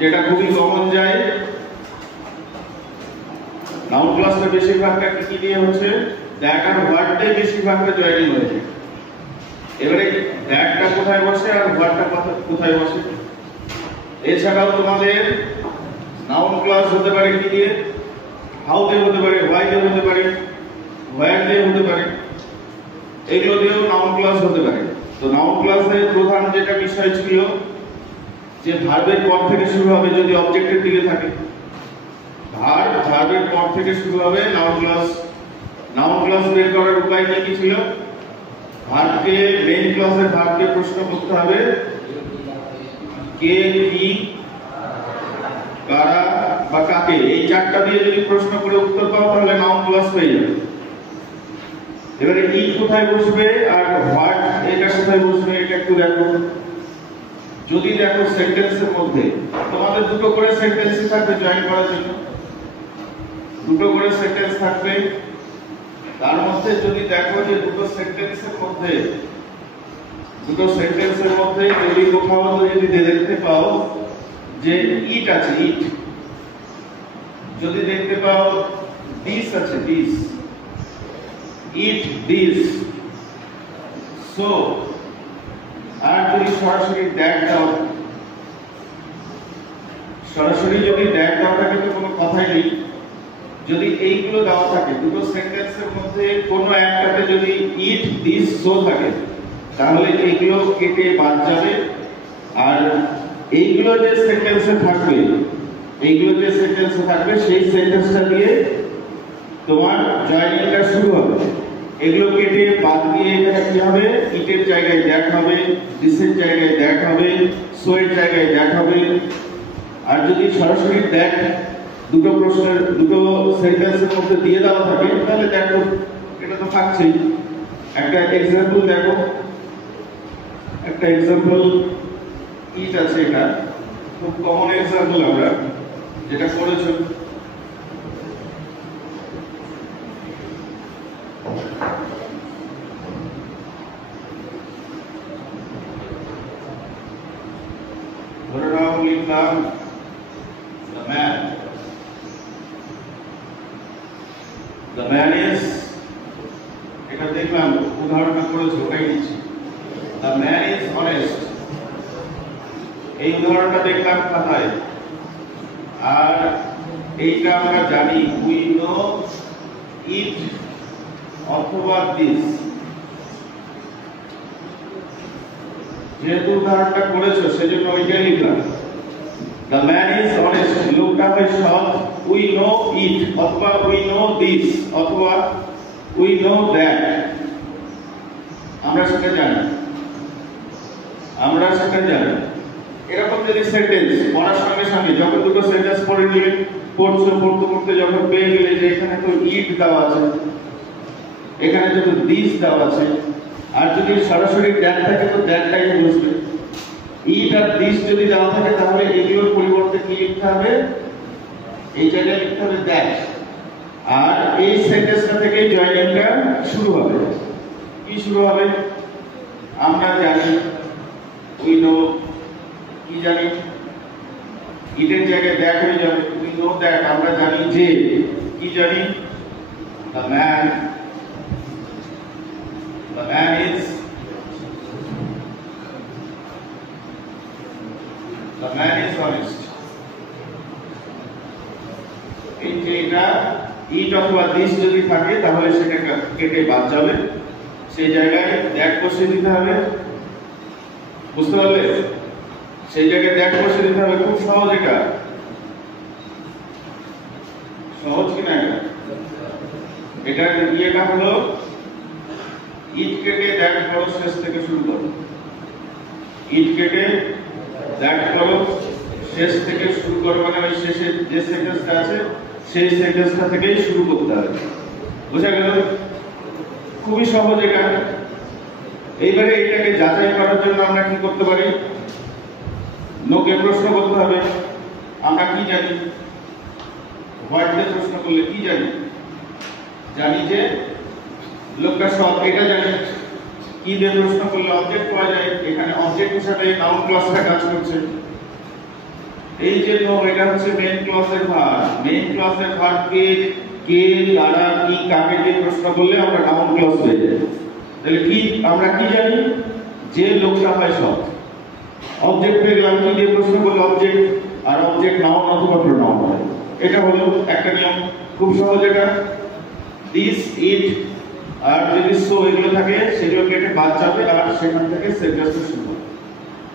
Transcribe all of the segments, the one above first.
যেটা খুবই কমন যায়, নাউন ক্লাসটা বেশিরভাগটা কি দিয়ে হচ্ছে, দ্যাট আর হোয়াট দিয়ে বেশিরভাগটা জয়েনিং হয়েছে। এবারে দ্যাটটা কোথায় বসে আর হোয়াটটা কোথায় বসে। এছাড়াও তোমাদের নাউন ক্লাস হতে পারে কি দিয়ে, হাউ দিয়ে হতে পারে, হোয়াই দিয়ে হতে পারে, হোয়ার দিয়ে হতে পারে, এগুলো দিয়েও নাউন ক্লাস হতে পারে। তো নাউন ক্লাসের প্রধান যেটা বিষয় ছিল যে ভার্বের পর থেকে শুরু হবে যদি অবজেক্টের দিকে থাকে, ভার্বের পর থেকে শুরু হবে নাউন ক্লাস। নাউন ক্লাস বের করার উপায় কি ছিল, ভার্বকে মেইন ক্লাসের ভার্বকে প্রশ্ন করতে হবে কে, কি, কারা বা কাকে, এই চারটা দিয়ে যদি প্রশ্ন করে উত্তর পাও তাহলে নাউন ক্লাস হয়ে যাবে। এবারে ই কোথায় বসবে আর হোয়াট এটা কোথায় বসবে এটা একটু দেখো। যদি দেখো সেন্টেন্সের মধ্যে তোমাদের দুটো করে সেন্টেন্স থাকবে জয়েন করার জন্য, দুটো করে সেন্টেন্স থাকবে, তার মধ্যে যদি দেখো যে দুটো সেন্টেন্সের মধ্যে যদি কোথাও যদি দেখতে পাও যে ইট আছে, ইট যদি দেখতে পাও দিস আছে, দিস, ইট দিস, সো, আর যদি সরাসরি দ্যাট দাও, সরাসরি যদি দ্যাট দাও থাকে তো কোনো কথাই নেই। যদি এইগুলো দেওয়া থাকে দুটো সেন্টেন্সের মধ্যে কোনো একটাতে যদি ইট দিস সো থাকে তাহলে এইগুলো কেটে বাদ যাবে, আর এইগুলো যে সেন্টেন্সে থাকবে সেই সেন্টেন্সটা দিয়ে তোমার জয়েনিংটা শুরু হবে। এগুলো কেটে বাদ দিয়ে এখানে কি হবে, ইটের জায়গায় দ্যাট হবে, দিসের জায়গায় দ্যাট হবে, সো এর জায়গায় দ্যাট হবে। আর যদি সরাসরি দ্যাট দুটো প্রশ্নের দুটো সেন্টেন্সের মধ্যে দিয়ে দেওয়া থাকে তাহলে দেখো এটা তো থাকছেই। একটা এক্সাম্পল দেখো, একটা এক্সাম্পল ইট আছে, এটা খুব কমন এক্সাম্পল আমরা যেটা করেছো। ধরে নাও লিখলাম the man is, এটা দেখলাম উদাহরণটা করেছো ওটাই নিচ্ছি, the man is honest, এই উদাহরণটা দেখলাম খাতায়। আর এইটা আমরা জানি we know it অথবা this, যেহেতু উদাহরণটা করেছো সেজন্য ওইটাই লিখলাম। The man is honest, লোকটা হয় সৎ, we know it অথবা we know this অথবা we know that, আমরা সেটা জানি। এরকম যদি সেন্টেন্স পড়ার সঙ্গে সঙ্গে যখন দুটো সেন্টেন্স পড়ে নিলে পড়তে যখন পেয়ে গেলে যে এখানে তো ইট দেওয়া আছে, এখানে যদি দিস দেওয়া আছে, আর যদি সরাসরি দ্যাট থাকে তো দ্যাটটাই বসবে। ইট আর দিস যদি দেওয়া থাকে তাহলে এগুলোর পরিবর্তে কি লিখতে হবে, এই জায়গায় লিখতে হবে দ্যাট। আর এই সেন্টেন্সটা থেকে জয়েনিংটা শুরু হবে। কি শুরু হবে আমরা জানি, উই নো, কি জানি, ইটের জায়গায় দ্যাট হয়ে যাবে, উই নো দ্যাট, আমরা জানি যে, কি জানি, the man is, the man is honest। এই যে এটা ইট অথবা দিস যদি থাকে তাহলে সেটা কেটে বাদ যাবে, সেই জায়গায় দ্যাট বসিয়ে দিতে হবে। বুঝতে পারলে? সেই জায়গায় দ্যাট বসিয়ে দিতে হবে। খুব সহজ, এটা সহজ কিনা? এটা ইয়েটা হলো ইট কেটে দ্যাট করো, শেষ থেকে শুরু করো। ইট কেটে দ্যাট করো, শেষ থেকে শুরু করো, মানে ওই শেষে যে সেন্টেন্সটা আছে সেই সেন্টেন্সটা থেকেই শুরু করতে হবে। বুঝা গেল? খুবই সহজ এটা। এইবারে এটাকে যাচাই করার জন্য আমরা কি করতে পারি, লোকে প্রশ্ন করতে হবে। আমরা কি জানি, হোয়াট দিয়ে প্রশ্ন করলে কি জানি, জানি যে লোকটা সব, এটা জানি। কি দিয়ে প্রশ্ন করলে অবজেক্ট পাওয়া যায়, এখানে অবজেক্ট হিসাবে নাউন ক্লাসটা কাজ করছে। এই যে নো, এটা হচ্ছে মেইন ক্লজের ভার্ব। মেইন ক্লজের ভার্বকে কে, দ্বারা, কি, কাকে দিয়ে প্রশ্ন করলে আমরা নাউন ক্লজ হয়ে যাই। তাহলে কি আমরা কি জানি, যে লোকটা হয় সব। অবজেক্ট পেয়ে গেলাম, কি দিয়ে প্রশ্ন করলে অবজেক্ট, আর অবজেক্ট নাউন অথবা প্রোনাউন হয়। এটা হলো একটা নিয়ম, খুব সহজ। এটা দিস, ইট আর যদি সো এগুলো থাকে সেগুলো কেটে বাদ যাবে, আর সেখান থেকে সেন্টেন্সটা শুরু হবে।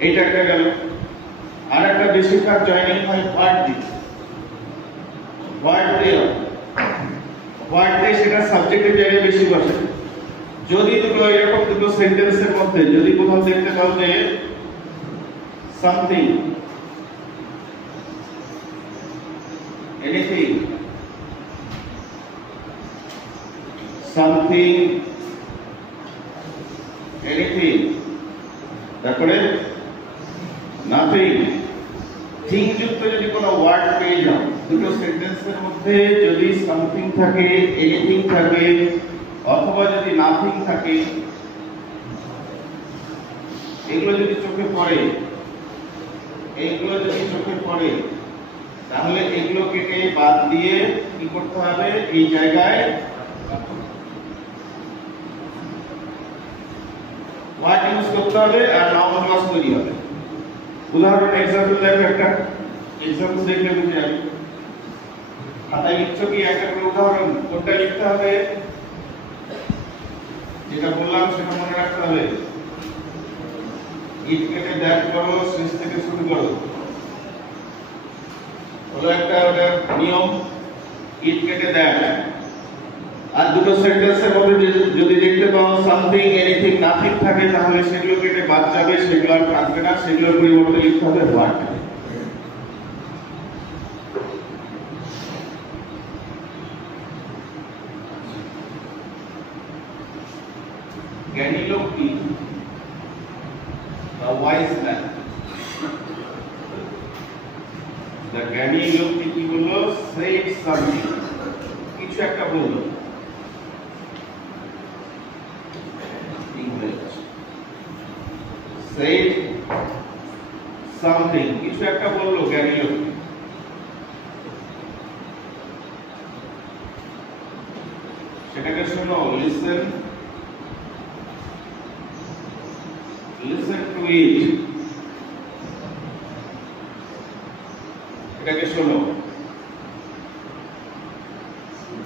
এইটা একটা গেল। আর একটা বেশিরভাগ জয়েনিং হয় হোয়াট দিয়ে। হোয়াট দিয়ে, হোয়াট দিয়ে সেটা সাবজেক্টের জায়গায় বেশি বসে। যদি দুটো এরকম দুটো সেন্টেন্সের মধ্যে যদি কোথাও দেখতে পাও যে সামথিং, এনিথিং, সামথিং, এনিথিং, তারপরে নাথিং, থিং যুক্ত যদি কোনো ওয়ার্ড পেয়ে যাও, দুটো সেন্টেন্সের মধ্যে যদি সামথিং থাকে, এনিথিং থাকে, অথবা যদি নাথিং থাকে, এগুলো যদি চোখে পড়ে, এইগুলো যদি চোখে পড়ে, তাহলে এগুলো কেটে বাদ দিয়ে কি করতে হবে, এই জায়গায় হোয়াট ইউজ করতে হবে, আর নাউন ক্লজ তৈরি হবে। উদাহরণ এক্সাম্পল দেখো, একটা এক্সাম্পল দেখলে বুঝে যাবে। খাতায় লিখছো কি একটা করে উদাহরণ, কোনটা লিখতে হবে, যেটা বললাম সেটা মনে রাখতে হবে। ইট কেটে দ্যাট করো, শেষ থেকে শুরু করো, হলো একটা নিয়ম, ইট কেটে দ্যাট। আর দুটো সেন্টেন্সের মধ্যে যদি দেখতে পাও সামথিং, এনিথিং, নাথিং থাকে, তাহলে সেগুলো কেটে বাদ যাবে, সেগুলো আর থাকবে না, সেগুলোর পরিবর্তে লিখতে হবে হোয়াট। জ্ঞানী লোক কি, the wise man, the জ্ঞানী লোকটি কি বললো, said something, কিছু একটা বললো। said something, কিছু একটা বললো জ্ঞানী লোক। সেটাকে শোনো, listen, listen to it, এটাকে শোনো।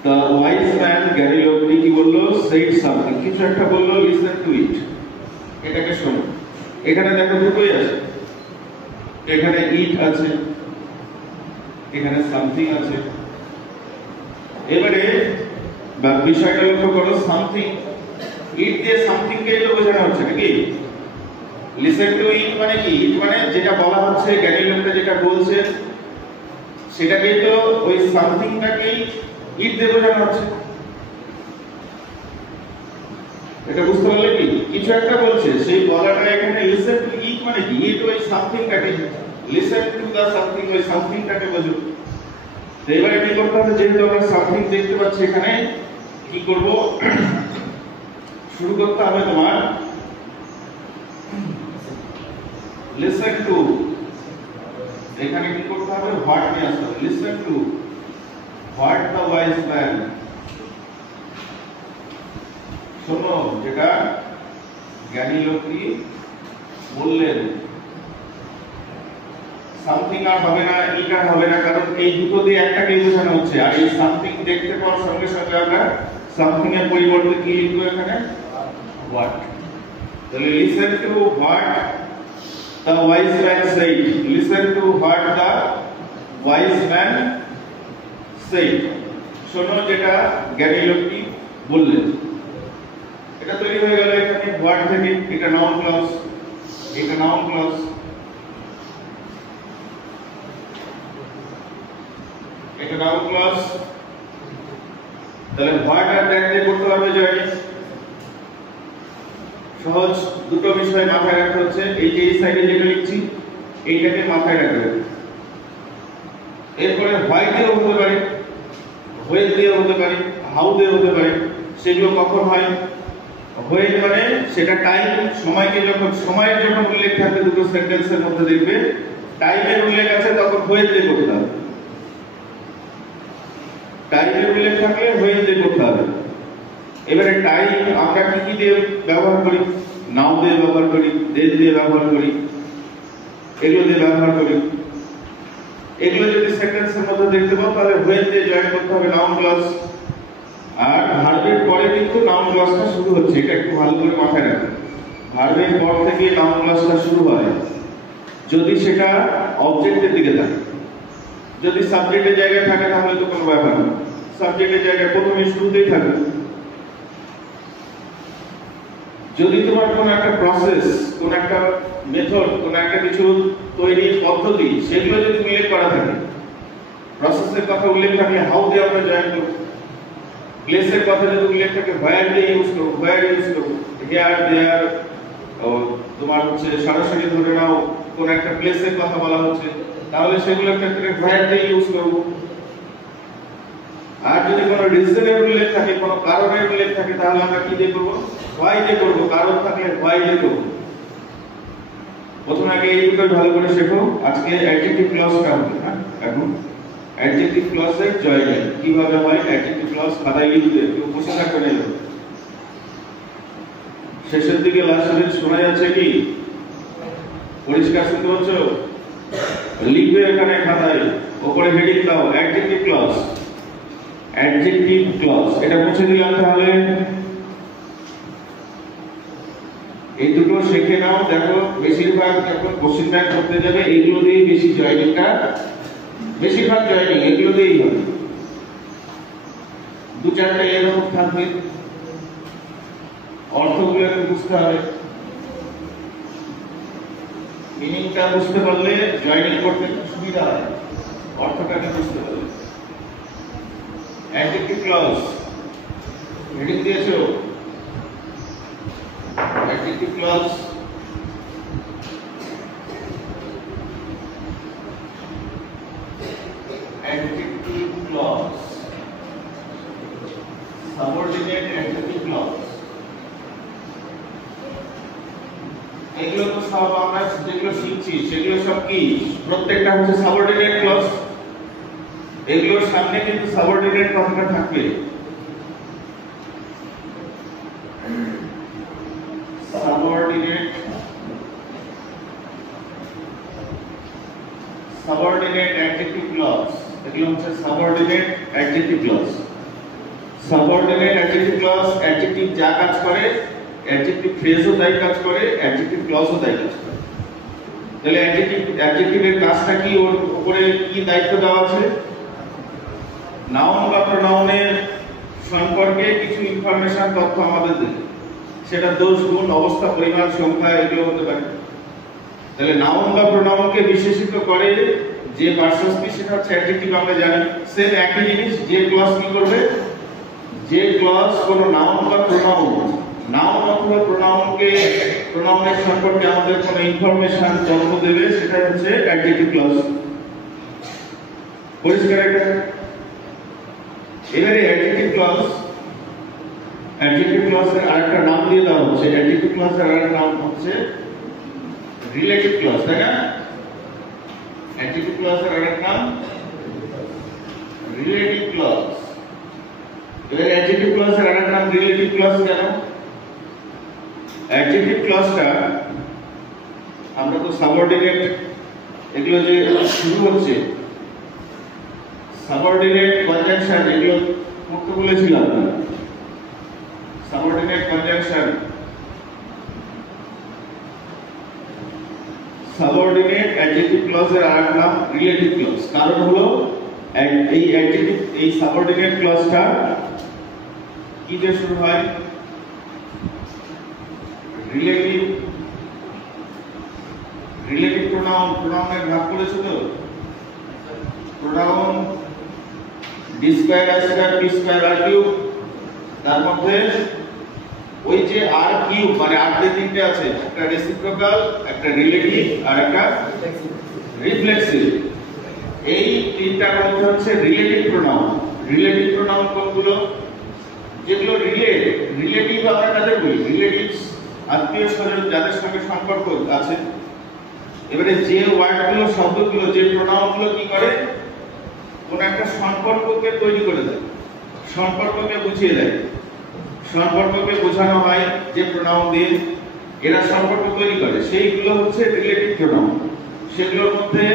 the wise man, জ্ঞানী লোকটি কি বললো, said something, কিছু একটা বললো, listen to it, এটাকে শোনো। এখানে দেখো দুটোই আছে, এখানে ইট আছে, এখানে সামথিং আছে। এবারে বিষয়টা লক্ষ্য করো, সামথিং, ইট দিয়ে সামথিং কে তো বোঝানো হচ্ছে নাকি। লিসেন টু ইট মানে কি, ইট মানে যেটা বলা হচ্ছে, জ্ঞানী লোকটা যেটা বলছে সেটাকে তো ওই সামথিংটাকে ইট দিয়ে বোঝানো হচ্ছে। এটা বুঝতে পারলে কি, কিছু একটা বলছে, সেই বলাটা এখানে লিসেন টু ইট মানে কি, ইট ওই সামথিংটাকে, লিসেন টু দা সামথিং, ওই সামথিংটাকে বোঝো। তো এবারে কি করতে হবে, যেহেতু আমরা সামথিং দেখতে পাচ্ছি, এখানে কি করব, শুরু করতে হবে তোমার লিসেন টু, এখানে কি করতে হবে, হোয়াট নিয়ে আসতে হবে। Listen to what the wise man, শোনো যেটা জ্ঞানী লোকটি বললেন। সামথিং আর হবে না, ইট আর হবে না, কারণ এই দুটো দিয়ে একটাকে বোঝানো হচ্ছে। আর এই সামথিং দেখতে পাওয়ার সঙ্গে সঙ্গে আমরা সামথিং এর পরিবর্তে কি লিখবো এখানে, হোয়াট। তাহলে listen to what the wise man said, listen to what the wise man said, শোনো যেটা জ্ঞানী লোকটি বললেন। এটা তৈরি হয়ে গেল এখানে হোয়াট থেকে, এটা নাউন ক্লজ, এটা নাউন ক্লজ। এটা নাউন ক্লজ। তাহলে হোয়াট আর দ্যাট দিয়ে করতে পারবে জয়েন। সহজ, দুটো বিষয় মাথায় রাখতে হচ্ছে। এই যে এই সাইডে যেটা লিখছি এইটাকে মাথায় রাখতে হবে। এরপরে হোয়াই দিয়ে হতে পারে, হোয়েল দিয়ে হতে পারে, হাউ দিয়ে হতে পারে। সেগুলো কখন হয়, হোয়েল মানে সেটা টাইম, সময়কে যখন, সময়ের যখন উল্লেখ থাকবে দুটো সেন্টেন্সের মধ্যে দেখবে টাইমের উল্লেখ আছে তখন হয়ে দিয়ে করতে হবে। টাইমের উল্লেখ থাকলে হয়ে দিয়ে করতে হবে। এবারে টাইম আমরা কি কি দিয়ে ব্যবহার করি? নাও দিয়ে ব্যবহার করি, দেন দিয়ে ব্যবহার করি, এগুলো দিয়ে ব্যবহার করি। এগুলো যদি সেন্টেন্সের মধ্যে দেখতে পাও তাহলে হয়ে দিয়ে জয়েন করতে হবে নাউন ক্লজ। আর ভার্বের পরে কিন্তু নাউন ক্লজটা শুরু হচ্ছে, এটা একটু ভালো করে মাথায় রাখবেন। ভার্বের পর থেকে নাউন ক্লজটা শুরু হয় যদি সেটা অবজেক্টের দিকে থাকে। যদি সাবজেক্টের জায়গায় থাকে তাহলে তো কোনো ব্যাপার না, সাবজেক্টের জায়গায় প্রথমে শুরুতেই থাকে। যদি তোমার কোন একটা প্রসেস, কোন একটা মেথড, কোন একটা কিছু তৈরির পদ্ধতি সেগুলো যদি উল্লেখ করা থাকে, প্রসেসের কথা উল্লেখ থাকলে হাউ দিয়ে আমরা জয়েন করব। প্লেসের কথা যদি উল্লেখ থাকে হোয়ার দিয়ে ইউজ করব, হোয়ার ইউজ করব। হিয়ার, দেয়ার, তোমার হচ্ছে সরাসরি ধরে নাও কোন একটা প্লেসের কথা বলা হচ্ছে তাহলে সেগুলোর ক্ষেত্রে হোয়ার দিয়ে ইউজ করব। আর যদি কোনো রিজনের উল্লেখ থাকে, কোনো কারণের উল্লেখ থাকে তাহলে আমরা কি দিয়ে করব? হোয়াই দিয়ে করব। কারণ থাকলে হোয়াই দিয়ে করব। প্রথমে আগে এই দুটো ভালো করে শেখো। আজকে অ্যাডজেক্টিভ ক্লজটা হবে না। এখন অ্যাডজেক্টিভ ক্লজের জয়েন কিভাবে হয়, অ্যাডজেক্টিভ ক্লজ খাতায় লিখতে একটু বসে থাকবে না। শেষের দিকে লাস্টের দিকে শোনা যাচ্ছে কি? পরিষ্কার শুনতে পাচ্ছ? লিখবে এখানে খাতায়, উপরে হেডিং দাও অ্যাডজেক্টিভ ক্লজ। অ্যাডজেক্টিভ ক্লজ এটা মুছে দিলাম। তাহলে এই দুটো শিখে নাও। দেখো বেশিরভাগ যখন কোশ্চেন ব্যাংক করতে যাবে এইগুলো দিয়েই বেশি জয়েনিংটা, বেশিরভাগ জয়েনিং এগুলো দিয়েই হবে। দু চারটা এরকম থাকবে, অর্থগুলো একটু বুঝতে হবে। মিনিংটা বুঝতে পারলে জয়েনিং করতে সুবিধা হয়, অর্থটাকে বুঝতে পারলে। অ্যাডজেক্টিভ ক্লজ হেডিং দিয়েছো, adjective clause adjective clause, subordinate adjective clause। এগুলো তো সব আমরা যেগুলো শিখছি সেগুলো সব কি? প্রত্যেকটা হচ্ছে সাবঅর্ডিনেট ক্লজ। এগুলোর সামনে কিন্তু সাবঅর্ডিনেট কথাটা থাকবে। সাবঅর্ডিনেট অ্যাডজেক্টিভ ক্লজ, এগুলো হচ্ছে subordinate adjective clause. Subordinate adjective clause adjective যা কাজ করে, অ্যাডজেক্টিভ ফ্রেজও তাই কাজ করে, অ্যাডজেক্টিভ ক্লজও তাই কাজ করে। তাহলে অ্যাডজেক্টিভের কাজটা কি, ওর উপরে কি দায়িত্ব দেওয়া আছে? নাউন বা প্রোনাউনের সম্পর্কে কিছু ইনফরমেশন, তথ্য আমাদের দেবে। সেটা দোষ, গুণ, অবস্থা, পরিমাণ, সংখ্যা এগুলো হতে পারে। তাহলে নাউন বা প্রোনাউনকে বিশেষিত করে যে পার্শ্বস্তি সেটা হচ্ছে অ্যাডজেক্টিভ। আমরা জানি সেম একই জিনিস। যে ক্লজ কি করবে? যে ক্লজ কোন নাউন বা প্রোনাউন, নাউন অথবা প্রোনাউনকে, প্রোনাউনের সম্পর্কে আমাদের কোনো ইনফরমেশন তথ্য দেবে সেটা হচ্ছে অ্যাডজেক্টিভ ক্লজ। পরিষ্কার এটা? এবারে অ্যাডজেক্টিভ ক্লজের আরেকটা নাম দিয়ে দেওয়া হচ্ছে। অ্যাডজেক্টিভ ক্লজের আরেকটা নাম হচ্ছে রিলেটিভ ক্লজ, তাই না? অ্যাডজেক্টিভ ক্লজের আরেকটা নাম রিলেটিভ ক্লজ। এবারে অ্যাডজেক্টিভ ক্লজের আরেকটা নাম রিলেটিভ ক্লজ কেন? অ্যাডজেক্টিভ ক্লজটা আমরা তো সাবঅর্ডিনেট, এগুলো যে শুরু হচ্ছে সাবঅর্ডিনেট কনজাংশন, এগুলো পড়তে বলেছিলাম। সাবঅর্ডিনেট কনজাংশন, সাবঅর্ডিনেট অ্যাডজেক্টিভ ক্লজের আরেক নাম রিলেটিভ ক্লজ। কারণ হলো এই অ্যাডজেক্টিভ, এই সাবঅর্ডিনেট ক্লজটা কি দিয়ে শুরু হয়? Relative pronoun. প্রোনাউনের ভাগ করেছো তো? Pronoun D square, I square, P square, আর কিউব। তার মধ্যে ওই যে আর কিউব মানে আর যে তিনটে আছে, একটা রেসিপ্রোকাল, একটা রিলেটিভ আর একটা রিফ্লেক্সিভ। এই তিনটার মধ্যে হচ্ছে রিলেটিভ প্রোনাউন। রিলেটিভ প্রোনাউন কোনগুলো? যেগুলো রিলেটিভ আমরা কাদের বলি? রিলেটিভস আত্মীয় স্বজন যাদের সঙ্গে সম্পর্ক আছে এবারে যে ওয়ার্ডগুলো, শব্দগুলো, যে প্রোনাউনগুলো কি করে, কোন একটা সম্পর্ককে তৈরি করে দেয়, সম্পর্ককে বুঝিয়ে দেয়। সম্পর্ককে বোঝানো হয় যে প্রোনাউন দিয়ে, এরা সম্পর্ক তৈরি করে, সেইগুলো হচ্ছে রিলেটিভ প্রোনাউন। সেগুলোর মধ্যে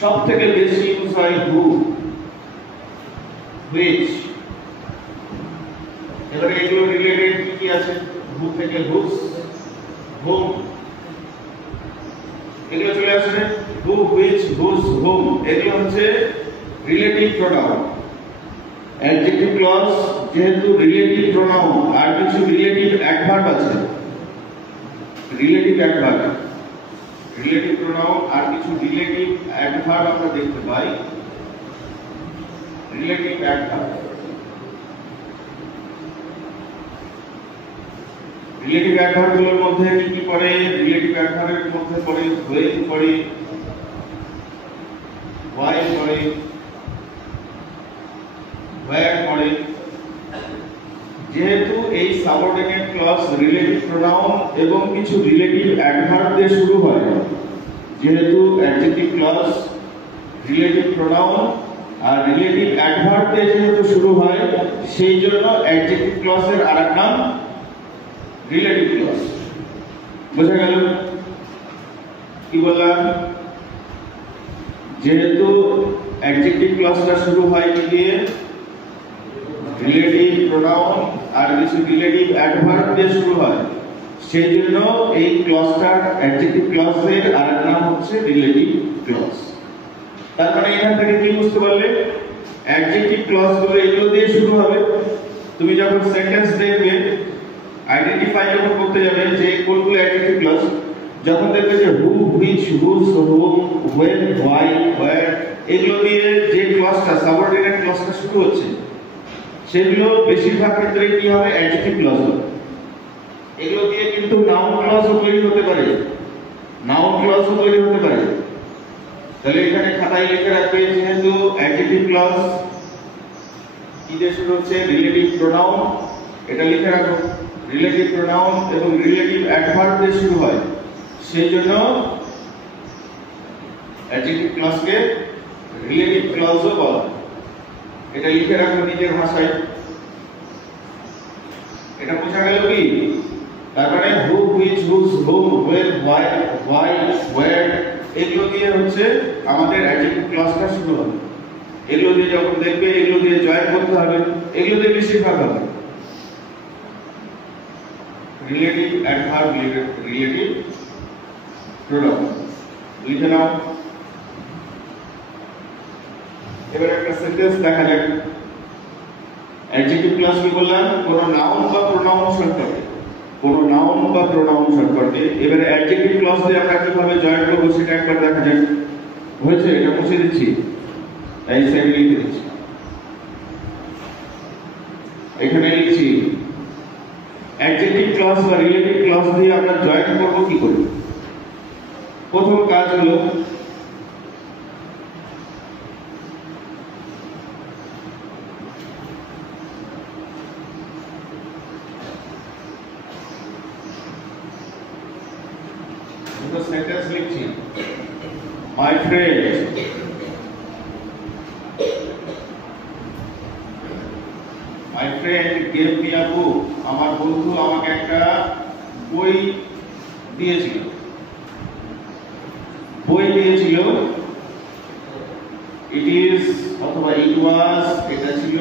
সবথেকে বেশি ইউজ হয় হু, হুইচ। এবারে এগুলো রিলেটেড কি আছে, হু থেকে হুস, হুম, এগুলো চলে আসে। হু, হুইচ, হুস, হুম, এগুলো হচ্ছে রিলেটিভ প্রোনাউন। অ্যাডজেক্টিভ ক্লজ যেহেতু রিলেটিভ প্রোনাউন, আর কিছু রিলেটিভ অ্যাডভার্ব আছে, রিলেটিভ অ্যাডভার্ব, রিলেটিভ প্রোনাউন আর কিছু রিলেটিভ অ্যাডভার্ব আমরা দেখতে পাই। রিলেটিভ অ্যাডভার্ব, রিলেটিভ অ্যাডভার্বগুলোর মধ্যে কি কি পড়ে? রিলেটিভ অ্যাডভার্বের মধ্যে পড়ে when পড়ে, why পড়ে, where পড়ে। যেহেতু এই সাবঅর্ডিনেট ক্লজ রিলেটিভ প্রোনাউন এবং কিছু রিলেটিভ অ্যাডভার্ব দিয়ে শুরু হয়, যেহেতু অ্যাডজেক্টিভ ক্লজ রিলেটিভ প্রোনাউন আর রিলেটিভ অ্যাডভার্ব দিয়ে যেহেতু শুরু হয়, সেই জন্য অ্যাডজেক্টিভ ক্লজের আরেক নাম রিলেটিভ ক্লজ। বোঝা গেল কি বললাম? যেহেতু অ্যাডজেক্টিভ ক্লজটা শুরু হয় কি দিয়ে, রিলেটিভ প্রোনাউন আর কিছু রিলেটিভ অ্যাডভার্ব দিয়ে শুরু হয়, সেই জন্য এই ক্লজটার, অ্যাডজেক্টিভ ক্লজের আরেক নাম হচ্ছে রিলেটিভ ক্লজ। তার মানে এখান থেকে কি বুঝতে পারলে? অ্যাডজেক্টিভ ক্লজগুলো এগুলো দিয়ে শুরু হবে। তুমি যখন সেন্টেন্স দেখবে, আইডেন্টিফাই যখন করতে যাবে যে কোনগুলো অ্যাডজেক্টিভ ক্লজ, যখন দেখবে যে হু, হুইচ, হুস, হুম, when, why, where, এগুলো দিয়ে যে ক্লজটা, সাবঅর্ডিনেট ক্লজটা শুরু হচ্ছে, সেগুলো বেশিরভাগ ক্ষেত্রে কি হবে? অ্যাডজেক্টিভ ক্লজ হবে। এগুলো দিয়ে কিন্তু নাউন ক্লজও তৈরি হতে পারে, নাউন ক্লজও তৈরি হতে পারে। তাহলে এখানে খাতায় লিখে রাখবে, যেহেতু অ্যাডজেক্টিভ ক্লজ কি দিয়ে শুরু হচ্ছে? রিলেটিভ প্রোনাউন, এটা লিখে রাখো। রিলেটিভ প্রোনাউন এবং রিলেটিভ অ্যাডভার্ব দিয়ে শুরু হয়, সেই জন্য অ্যাডজেক্টিভ ক্লজকে রিলেটিভ ক্লজও বলা হয়। এটা লিখে রাখো নিজের ভাষায়। এটা বোঝা গেল কি? তারপরে হু, হুইচ, হুস, হুম, when, why, where, এগুলো দিয়ে হচ্ছে আমাদের অ্যাডজেক্টিভ ক্লজটা শুরু হবে। এগুলো দিয়ে যখন দেখবে, এগুলো দিয়ে জয়েন করতে হবে, এগুলো দিয়ে বেশিরভাগ হবে। রিলেটিভ অ্যাডভার্ব, রিলেটিভ প্রোনাউন লিখে নাও। এবার একটা সেন্টেন্স দেখা যাক। অ্যাডজেক্টিভ ক্লজ কি বললাম? কোন নাউন বা প্রোনাউন সম্পর্কে, কোন নাউন বা প্রোনাউন সম্পর্কে। এবারে অ্যাডজেক্টিভ ক্লজ দিয়ে আমরা কিভাবে জয়েন করব সেটা একবার দেখা যাক। হয়েছে? এটা মুছে দিচ্ছি, এই সাইডে লিখে দিচ্ছি। এখানে লিখছি অ্যাডজেক্টিভ ক্লজ বা রিলেটিভ ক্লজ দিয়ে আমরা জয়েন করব কি করে। প্রথম কাজ হলো সেন্টেন্স লিখছি, my friend, my friend gave me a book, আমার বন্ধু আমাকে একটা বই দিয়েছিল, বই দিয়েছিল। ইট ইজ অথবা ইট ওয়াজ, এটা ছিল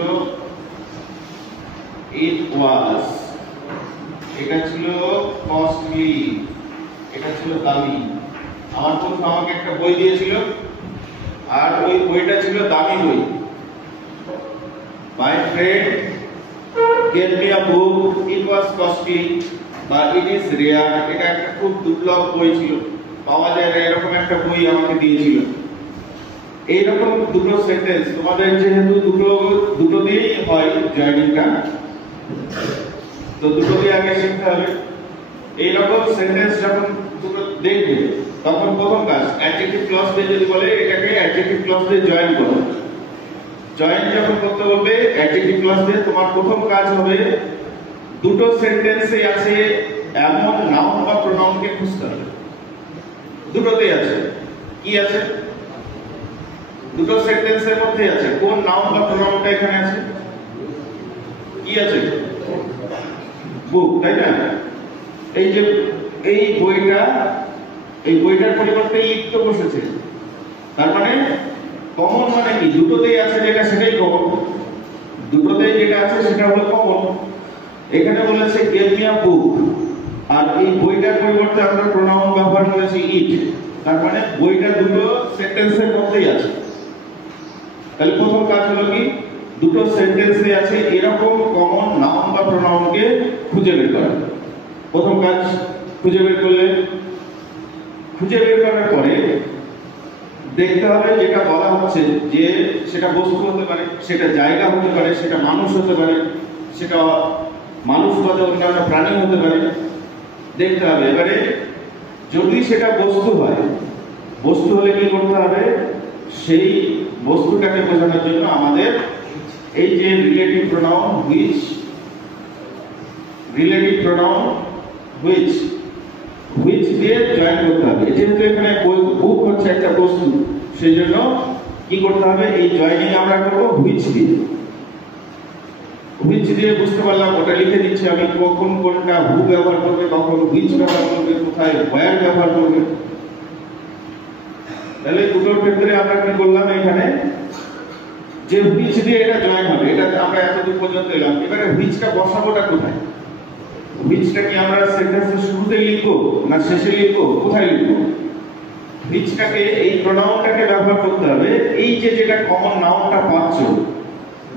ইট ওয়াজ, এটা ছিল কস্টলি, এটা ছিল দামি। আমার বন্ধু আমাকে একটা বই দিয়েছিল, আর ওই বইটা ছিল দামি বই। মাই friend gave me a book, it was costly বা ইট ইজ রেয়ার, এটা একটা খুব দুর্লভ বই ছিল, পাওয়া যায় না এরকম একটা বই আমাকে দিয়েছিল। এইরকম দুটো সেন্টেন্স তোমাদের যেহেতু দুটো দিয়েই হয় জয়েনিংটা, তো দুটো দিয়ে আগে শিখতে হবে। এইরকম সেন্টেন্স যখন দুটো দেখবে, তখন প্রথম কাজ অ্যাডজেক্টিভ ক্লজ দিয়ে যদি বলে এটাকে অ্যাডজেক্টিভ ক্লজ দিয়ে জয়েন করো। জয়েন যখন করতে বলবে অ্যাডজেক্টিভ ক্লজ দিয়ে, তোমার প্রথম কাজ হবে দুটো সেন্টেন্সে আছে এমন নাউন বা প্রোনাউনকে খুঁজতে হবে। দুটোতেই আছে। কি আছে? দুটো সেন্টেন্সের মধ্যে আছে। কোন নাউন বা প্রোনাউনটা এখানে আছে? কি আছে? বুক, তাই না? এই যে এই বইটার পরিবর্তে ইট তো বসেছে, তার মানে কমন মানে কি? দুটোতেই আছে যেটা সেটাই কমন, দুটোতেই যেটা আছে সেটা হলো কমন। এখানে বলেছে গেভ মি আ বুক, আর এই বইটার পরিবর্তে আমরা প্রোনাউন ব্যবহার করেছি ইট, তার মানে বইটা দুটো সেন্টেন্সের মধ্যেই আছে। তাহলে প্রথম কাজ হলো কি? দুটো সেন্টেন্সে আছে এরকম কমন নাউন বা প্রোনাউনকে খুঁজে বের করা। প্রথম কাজ খুঁজে বের করলে, খুঁজে বের করার পরে দেখতে হবে যেটা বলা হচ্ছে যে সেটা বস্তু হতে পারে, সেটা জায়গা হতে পারে, সেটা মানুষ হতে পারে, সেটা মানুষ বাদে অন্যান্য প্রাণী হতে পারে। দেখতে হবে এবারে যদি সেটা বস্তু হয়, বস্তু হলে কি করতে হবে? সেই বস্তুটাকে বোঝানোর জন্য আমাদের এই যে relative pronoun which, relative pronoun which, which দিয়ে জয়েন করতে হবে। যেহেতু এখানে বুক হচ্ছে একটা বস্তু, সেই জন্য কি করতে হবে? এই জয়েনিং আমরা করব হুইচ দিয়ে। হুইচ দিয়ে বুঝতে পারলাম, ওটা লিখে দিচ্ছি আমি, কখন কোনটা হু ব্যবহার করবে, কখন হুইচ ব্যবহার করবে, কোথায় হোয়ার ব্যবহার করবে। তাহলে দুটোর ক্ষেত্রে আমরা কি করলাম? এখানে যে হুইচ দিয়ে এটা জয়েন হবে, এটা আমরা এতদূর পর্যন্ত এলাম। এবারে হুইচটা বসাবোটা কোথায়? হুইচটা কি আমরা সেন্টেন্সের শুরুতে লিখবো না শেষে লিখবো, কোথায় লিখবো? হুইচটাকে, এই প্রোনাউনটাকে ব্যবহার করতে হবে। এই যে যেটা কমন নাউনটা পাচ্ছ,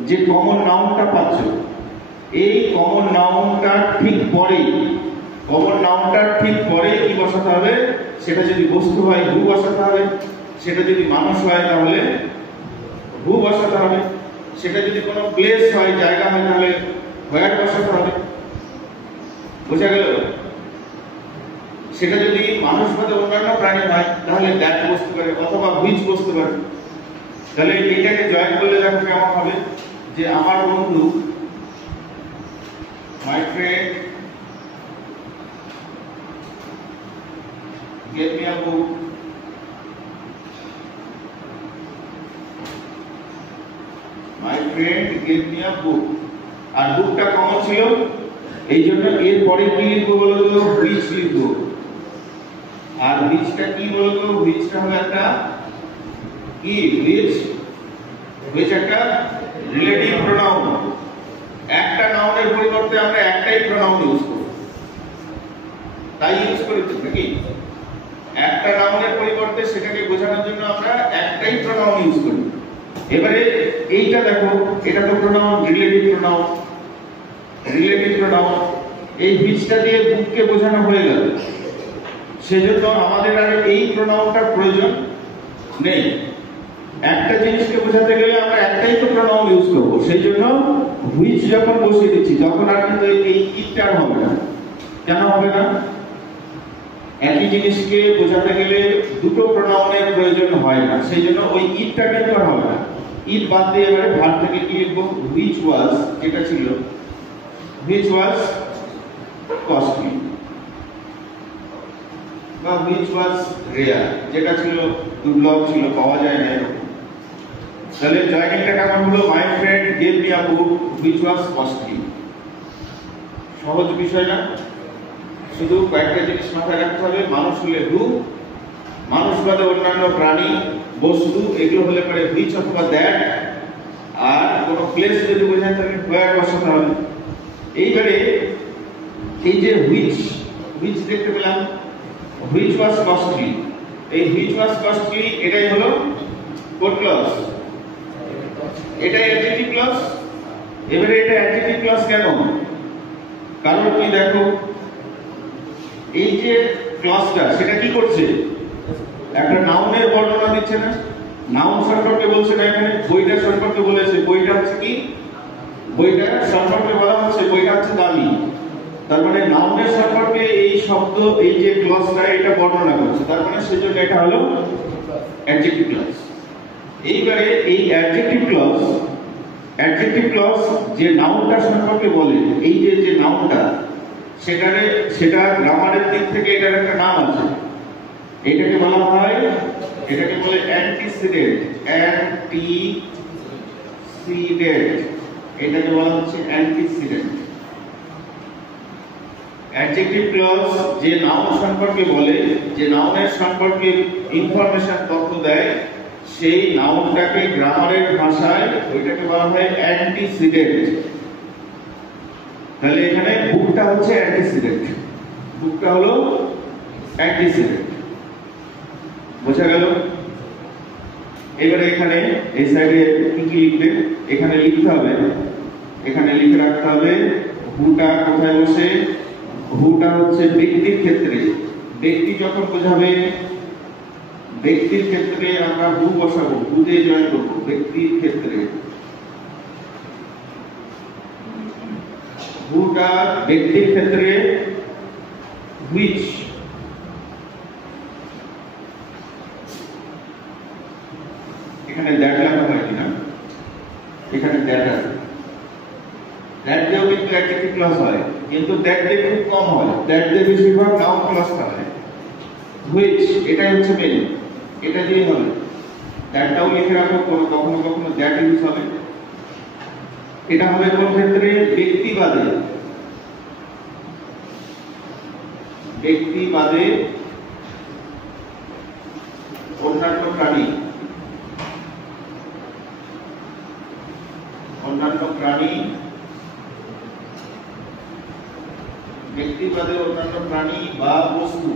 যে কমন নাউনটা পাচ্ছ, এই কমন নাউনটার ঠিক পরে, কমন নাউনটার ঠিক পরে কি বসাতে হবে? সেটা যদি বস্তু হয় হু বসাতে হবে, সেটা যদি মানুষ হয় তাহলে হু বসাতে হবে, সেটা যদি কোনো প্লেস হয়, জায়গা হয়, তাহলে হোয়ার বসাতে হবে। বোঝা গেল? সেটা যদি মানুষ বাদে অন্যান্য প্রাণী হয় তাহলে দ্যাট বসতে পারে অথবা হুইচ বসতে পারে। তাহলে এইটাকে জয়েন করলে দেখো কেমন হবে? যে আমার বন্ধু, my friend gave me a book, my friend gave me a book. আর বুকটা কমন ছিল, এই জন্য এর পরে কি লিখবো বলো তো? হুইচ লিখবো। আর হুইচটা কি বলো তো? হুইচটা হলো একটা কি? হুইচ একটা রিলেটিভ প্রোনাউন। একটা নাউনের পরিবর্তে আমরা একটাই প্রোনাউন ইউজ করব, তাই ইউজ করেছি নাকি? একটা নাউনের পরিবর্তে সেটাকে বোঝানোর জন্য আমরা একটাই প্রোনাউন ইউজ করি। এবারে এইটা দেখো, এটা তো pronoun, relative pronoun, relative pronoun. এই হুইচটা দিয়ে বুককে বোঝানো হয়ে গেল, সেজন্য আমাদের আর এই প্রোনাউনটার প্রয়োজন নেই। একটা জিনিসকে বোঝাতে গেলে আমরা একটাই তো প্রোনাউন ইউজ করব, সেই জন্য হুইচ যখন বসিয়ে দিচ্ছি তখন আর কিন্তু এই ইটটা হবে না। কেন হবে না? একই জিনিসকে বোঝাতে গেলে দুটো প্রোনাউনের প্রয়োজন হয় না, সেই জন্য ওই ইটটা কিন্তু আর হবে না। ইট বাদ দিয়ে এবারে ভার্ব থেকে কি লিখবো? হুইচ ওয়াজ, যেটা ছিল হুইচ ওয়াজ কস্টলি, বা হুইচ ওয়াজ রেয়ার, যেটা ছিল দুর্লভ ছিল, পাওয়া যায় না এরকম। তাহলে জয়েনিংটা কেমন হলো? মাই friend gave me a book which was costly. সহজ বিষয় না? শুধু কয়েকটা জিনিস মাথায় রাখতে হবে। মানুষ হলে হু, মানুষ বাদে অন্যান্য প্রাণী, বস্তু, এগুলো হলে পরে হুইচ অথবা দ্যাট, আর কোনো প্লেস যদি বোঝায় তাহলে হোয়ার বসাতে হবে। এইবারে এই যে হুইচ, হুইচ দেখতে পেলাম, হুইচ ওয়াজ কস্টলি। এই হুইচ ওয়াজ কস্টলি এটাই হলো কোন ক্লজ? এটাই অ্যাডজেক্টিভ ক্লজ। এবারে এটা অ্যাডজেক্টিভ ক্লজ কেন? কারণ কি দেখো, এই যে ক্লজটা সেটা কি করছে? একটা নাউনের বর্ণনা দিচ্ছে না? নাউন সম্পর্কে বলছে না, এখানে বইটা সম্পর্কে বলেছে। বইটা হচ্ছে কি? বইটা সম্পর্কে বলা হচ্ছে বইটা হচ্ছে দামি। তার মানে নাউনের সম্পর্কে এই শব্দ, এই যে ক্লজটা, এটা বর্ণনা করছে, তার মানে সেজন্য এটা হলো অ্যাডজেক্টিভ ক্লজ। এইবারে এই অ্যাডজেক্টিভ ক্লজ যে নাউনটা সম্পর্কে বলে, এই যে নাউনটা, সেটা গ্রামারের দিক থেকে এটার একটা নাম আছে। এটাকে বলা হয়, এটাকে বলে অ্যান্টিসিডেন্ট, অ্যান্টিসিডেন্ট, এটাকে বলা হচ্ছে অ্যান্টিসিডেন্ট। অ্যাডজেক্টিভ ক্লজ যে নাউন সম্পর্কে বলে, যে নাউনের সম্পর্কে ইনফরমেশন তথ্য দেয়, সেই নাউনটাকে গ্রামারের ভাষায় ওইটাকে বলা হয় অ্যান্টিসিডেন্ট। তাহলে এখানে বুকটা হচ্ছে অ্যান্টিসিডেন্ট, বুকটা হলো অ্যান্টিসিডেন্ট। বোঝা গেল? এবারে এখানে এই সাইডে কি কি লিখবে, এখানে লিখতে হবে, এখানে লিখে রাখতে হবে হুটা কোথায় বসে। হুটা হচ্ছে ব্যক্তির ক্ষেত্রে, ব্যক্তি যখন বোঝাবে, ব্যক্তির ক্ষেত্রে আমরা হু বসাবো, হু দিয়ে জয়েন করবো। ব্যক্তির ক্ষেত্রে হুটা, ব্যক্তির ক্ষেত্রে হুইচ, এখানে দ্যাট লেখা হয় কিনা, এখানে দ্যাট আছে, দ্যাট দিয়েও কিন্তু অ্যাডজেক্টিভ ক্লজ হয়, কিন্তু দ্যাট দিয়ে খুব কম হয়, দ্যাট দিয়ে বেশিরভাগ নাউন ক্লজ হয়। হুইচ এটাই হচ্ছে মেন, এটা দিয়ে হবে। দ্যাটটাও লিখে রাখো, কখনো কখনো দ্যাট ইউজ হবে। এটা হবে কোন ক্ষেত্রে? ব্যক্তিবাদে, ব্যক্তিবাদে অন্যান্য প্রাণী, অন্যান্য প্রাণী, ব্যক্তিবাদে অন্যান্য প্রাণী বা বস্তু,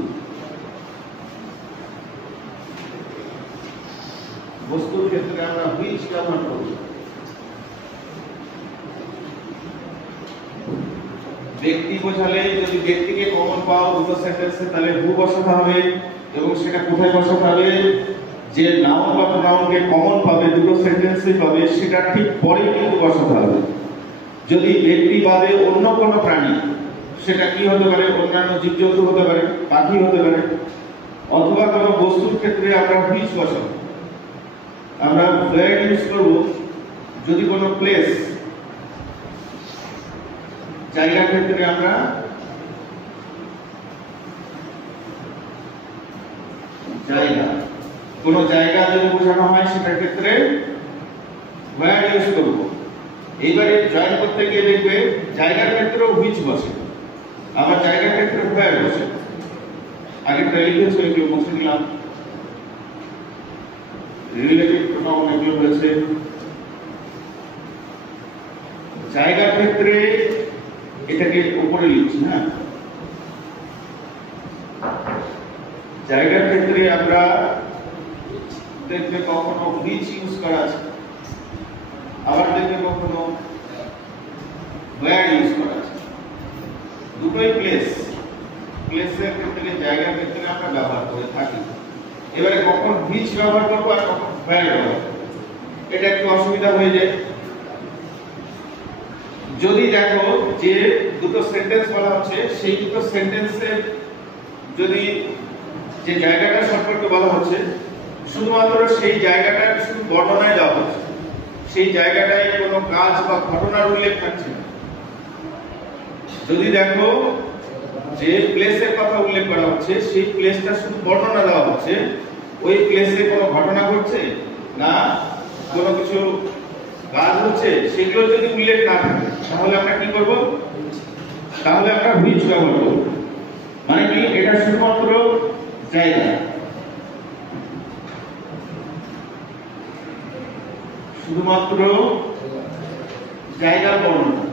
বস্তুর ক্ষেত্রে আমরা হুইচ ব্যবহার করব। ব্যক্তি বোঝালে যদি ব্যক্তিকে কমন পাও দুটো সেন্টেন্সে, তাহলে হু বসাতে হবে, এবং সেটা কোথায় বসাতে হবে? যে নাউন বা প্রোনাউনকে কমন পাবে দুটো সেন্টেন্সে পাবে, সেটা ঠিক পরে কিন্তু বসাতে হবে। যদি ব্যক্তি বাদে অন্য কোনো প্রাণী, সেটা কি হতে পারে? অন্যান্য জীবজন্তু হতে পারে, পাখি হতে পারে, অথবা কোনো বস্তুর ক্ষেত্রে আমরা হুইচ বসাবো। আমরা ওয়্যার ইউজ করব যদি কোনো প্লেস, জায়গার ক্ষেত্রে আমরা জায়গা, কোন জায়গা যদি বোঝানো হয় সেটার ক্ষেত্রে ওয়্যার ইউজ করব। এইবারে জয়েন করতে গিয়ে দেখবে জায়গার ক্ষেত্রেও হুইচ বসে, আবার জায়গার ক্ষেত্রে ওয়্যার বসে। আগে লিখেছে এগুলো মুছে দিলাম, রিলেটিভ প্রোনাউন এগুলো রয়েছে। জায়গার ক্ষেত্রে এটাকে উপরে লিখছি, হ্যাঁ, জায়গার ক্ষেত্রে আমরা দেখবে কখনো হুইচ ইউজ করা আছে, আবার দেখবে কখনো ওয়্যার ইউজ করা আছে। দুটোই প্লেস, প্লেসের ক্ষেত্রে, জায়গার ক্ষেত্রে আমরা ব্যবহার করে থাকি। এবারে কখন হুইচ ব্যবহার করবো আর কখন ওয়্যার ব্যবহার করবো, এটা একটু অসুবিধা হয়ে যায়। যদি দেখো যে দুটো সেন্টেন্স বলা হচ্ছে, সেই দুটো সেন্টেন্সের যদি যে জায়গাটা সম্পর্কে বলা হচ্ছে, শুধুমাত্র সেই জায়গাটা শুধু বর্ণনায় দেওয়া হচ্ছে, সেই জায়গাটায় কোনো কাজ বা ঘটনার উল্লেখ থাকছে না। যদি দেখো যে প্লেসের কথা উল্লেখ করা হচ্ছে, সেই প্লেসটা শুধু বর্ণনা দেওয়া হচ্ছে, ওই প্লেসে কোনো ঘটনা ঘটছে না, কোনো কিছু কাজ হচ্ছে, সেগুলো যদি উল্লেখ না থাকে, তাহলে আমরা কি করব? তাহলে আমরা হুইচ ব্যবহার করব। মানে কি? এটা শুধুমাত্র জায়গা, শুধুমাত্র জায়গার বর্ণনা,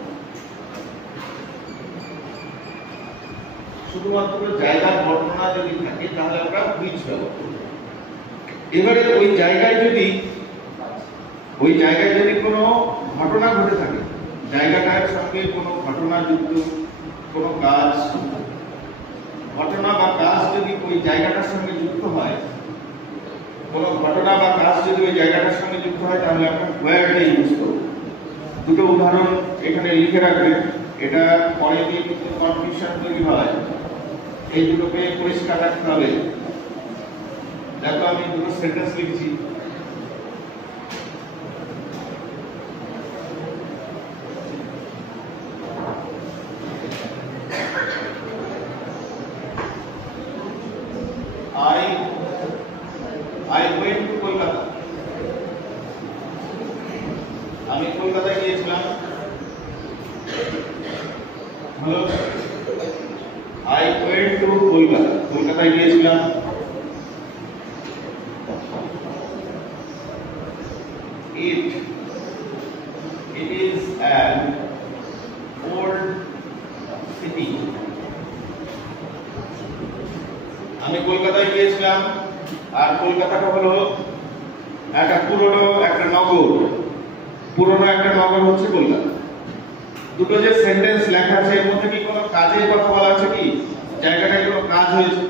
শুধুমাত্র জায়গার বর্ণনা যদি থাকে, তাহলে আমরা হুইচ ব্যবহার করব। এবারে ওই জায়গায় যদি কোনো ঘটনা ঘটে থাকে, জায়গাটার সঙ্গে কোনো ঘটনা যুক্ত, কোনো কাজ, ঘটনা বা কাজ যদি ওই জায়গাটার সঙ্গে যুক্ত হয়, কোনো ঘটনা বা কাজ যদি ওই জায়গাটার সঙ্গে যুক্ত হয়, তাহলে আমরা ওয়্যারটা ইউজ করব। দুটো উদাহরণ এখানে লিখে রাখবেন, এটা পরে গিয়ে কিন্তু কনফিউশন তৈরি হয়, এই দুটোকে পরিষ্কার রাখতে হবে। দেখো আমি দুটো সেন্টেন্স লিখছি, I আমি কলকাতায় গিয়েছিলাম। Hello, I went to Kolkata. কলকাতায় গিয়েছিলাম। It is an old city. আমি কলকাতায় গিয়েছিলাম, আর কলকাতাটা হলো একটা পুরনো একটা নগর। পুরনো একটা নগর হচ্ছে কলকাতা। দুটো যে সেন্টেন্স লেখা আছে এর মধ্যে কি কোনো কাজের কথা বলা আছে কি? জায়গাটায় কোনো কাজ হয়েছে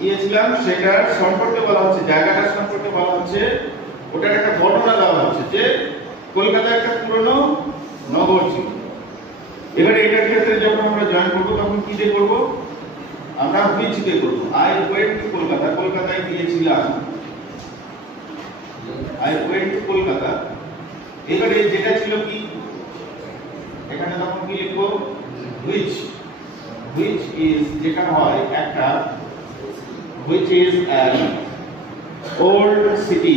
গিয়েছিলাম সেটার সম্পর্কে বলা হচ্ছে, জায়গাটার সম্পর্কে বলা হচ্ছে, ওটার একটা বর্ণনা দেওয়া হচ্ছে যে কলকাতা একটা পুরনো নগর ছিল। এবারে এটার ক্ষেত্রে যখন আমরা জয়েন করবো তখন কি দিয়ে করবো? আমরা হুইচ দিয়ে করবো। আই ওয়েন্ট টু কলকাতা, কলকাতায় গিয়েছিলাম। I went to Kolkata. এবারে যেটা ছিল কি, এখানে তখন কি লিখবো? হুইচ। হুইচ ইজ যেটা হয় একটা, which is an old city.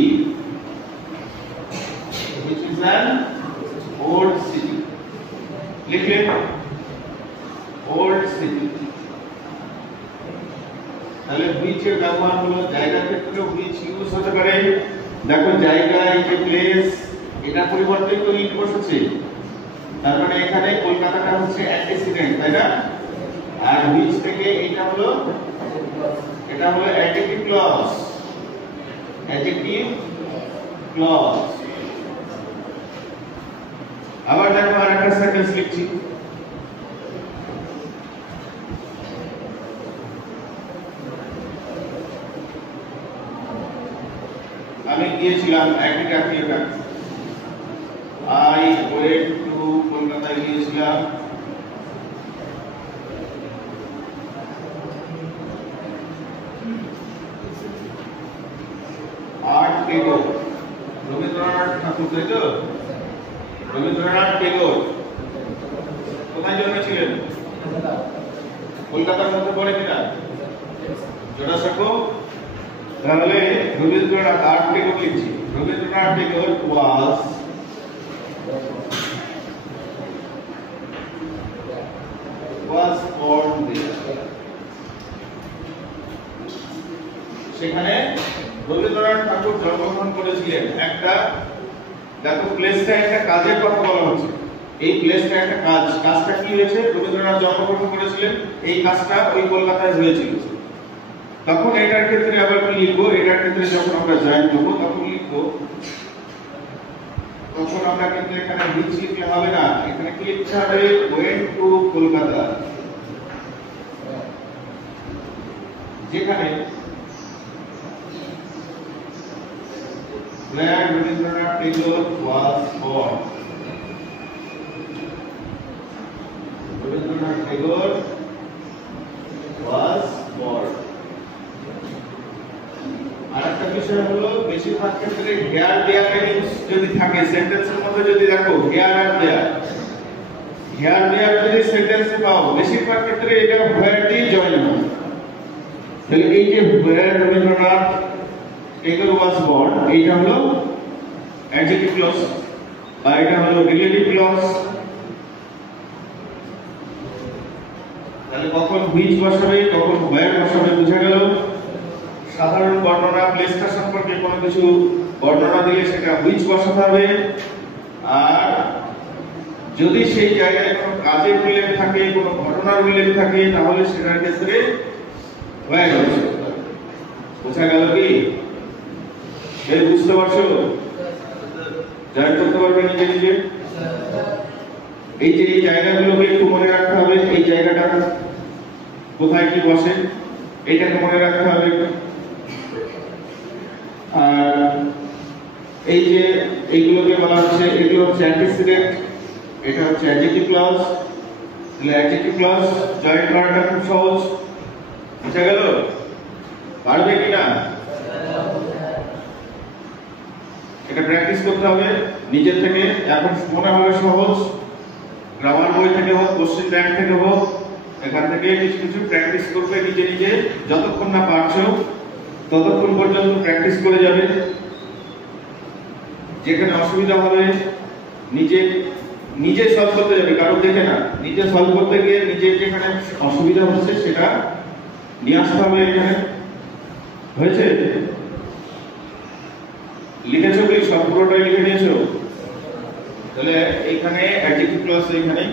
Which is an old city. লিখলেন ওল্ড সিটি। তাহলে হুইচ এর ব্যবহার হলো জায়গার ক্ষেত্রে হুইচ ইউজ হতে পারে। দেখো জায়গা, এই যে প্লেস, এটা পরিবর্তে তো ইট বসেছে, তার মানে এখানে কলকাতাটা হচ্ছে অ্যান্টিসিডেন্ট, তাই না? আর হুইচ থেকে এটা হলো অ্যাডজেক্টিভ ক্লজ। Adjective clause. আবার দেখো আরেকটা সেন্টেন্স লিখছি। আমি গিয়েছিলাম একই এটা, আই ওয়েন্ট টু কলকাতায় গিয়েছিলাম। আর্ট টেগোর, রবীন্দ্রনাথ ঠাকুর, তাই তো? রবীন্দ্রনাথ টেগোর কোথায় জন্মেছিলেন? কলকাতার মধ্যে পড়ে কিনা? জোড়াসাঁকো। তাহলে রবীন্দ্রনাথ, আর্ট টেগোর লিখছি। Rabindranath Tagore was born there. সেখানে রবীন্দ্রনাথ ঠাকুর জন্মগ্রহণ করেছিলেন। একটা দেখো প্লেসটা একটা কাজের কথা বলা হচ্ছে। এই প্লেসটা একটা কাজ, কাজটা কি হয়েছে? রবীন্দ্রনাথ জন্মগ্রহণ করেছিলেন, এই কাজটা ওই কলকাতায় হয়েছিল। তখন এটার ক্ষেত্রে আবার কি লিখবো? এটার ক্ষেত্রে যখন আমরা জয়েন করবো তখন লিখবো, তখন আমরা কিন্তু এখানে হুইচ লিখলে হবে না, এখানে কি লিখতে হবে? Went to Kolkata. যেখানে where Rabindranath Tagore was born. Rabindranath Tagore was born. আরেকটা বিষয় হলো বেশিরভাগ ক্ষেত্রে হেয়ার দেয়ার ইউজ যদি থাকে সেন্টেন্সের মধ্যে, যদি দেখো হেয়ার আর দেয়ার, হেয়ার দেয়ার যদি সেন্টেন্সে পাও বেশিরভাগ ক্ষেত্রে এটা হোয়ার দিয়ে জয়েন হয়। তাহলে এই যে হোয়ার রবীন্দ্রনাথ Tagore was born, এইটা হলো অ্যাডজেক্টিভ ক্লজ আর এটা হলো রিলেটিভ ক্লজ। তাহলে কখন হুইচ বসাবে, কখন হোয়ার বসাবে বোঝা গেল। সাধারণ বর্ণনা, প্লেসটা সম্পর্কে কোনো কিছু বর্ণনা দিলে সেটা হুইচ বসাতে হবে। আর যদি সেই জায়গায় কোনো কাজের উল্লেখ থাকে, কোনো ঘটনার উল্লেখ থাকে, তাহলে সেটার ক্ষেত্রে হোয়ার বসাতে হবে। বোঝা গেল কি? এই বুঝতে পারছো? জয়েন করতে পারবে নিজে নিজে? এই যে এই জায়গাগুলোকে একটু মনে রাখতে হবে, এই জায়গাটা কোথায় কি বসে এইটাকে মনে রাখতে হবে। আর এই যে এইগুলোকে বলা হচ্ছে, এগুলো হচ্ছে অ্যান্টিসিডেন্ট, এটা হচ্ছে অ্যাডজেক্টিভ ক্লজ। তাহলে অ্যাডজেক্টিভ ক্লজ জয়েন করাটা খুব সহজ। বুঝা গেল? পারবে কিনা? এটা প্র্যাকটিস করতে হবে নিজের থেকে। এখন মনে হবে সহজ, গ্রামার বই থেকে হোক, কোশ্চেন ব্যাংক থেকে হোক, এখান থেকে কিছু কিছু প্র্যাকটিস করবে নিজে নিজে। যতক্ষণ না পারছো ততক্ষণ পর্যন্ত প্র্যাকটিস করে যাবে। যেখানে অসুবিধা হবে নিজে নিজে সলভ করতে যাবে, কারণ দেখে না, নিজে সলভ করতে গিয়ে নিজে যেখানে অসুবিধা হচ্ছে সেটা নিয়ে আসতে হবে এখানে। হয়েছে? লিখেছো কি? সব পুরোটাই লিখে নিয়েছো? তাহলে এখানে অ্যাডজেক্টিভ ক্লজ এখানে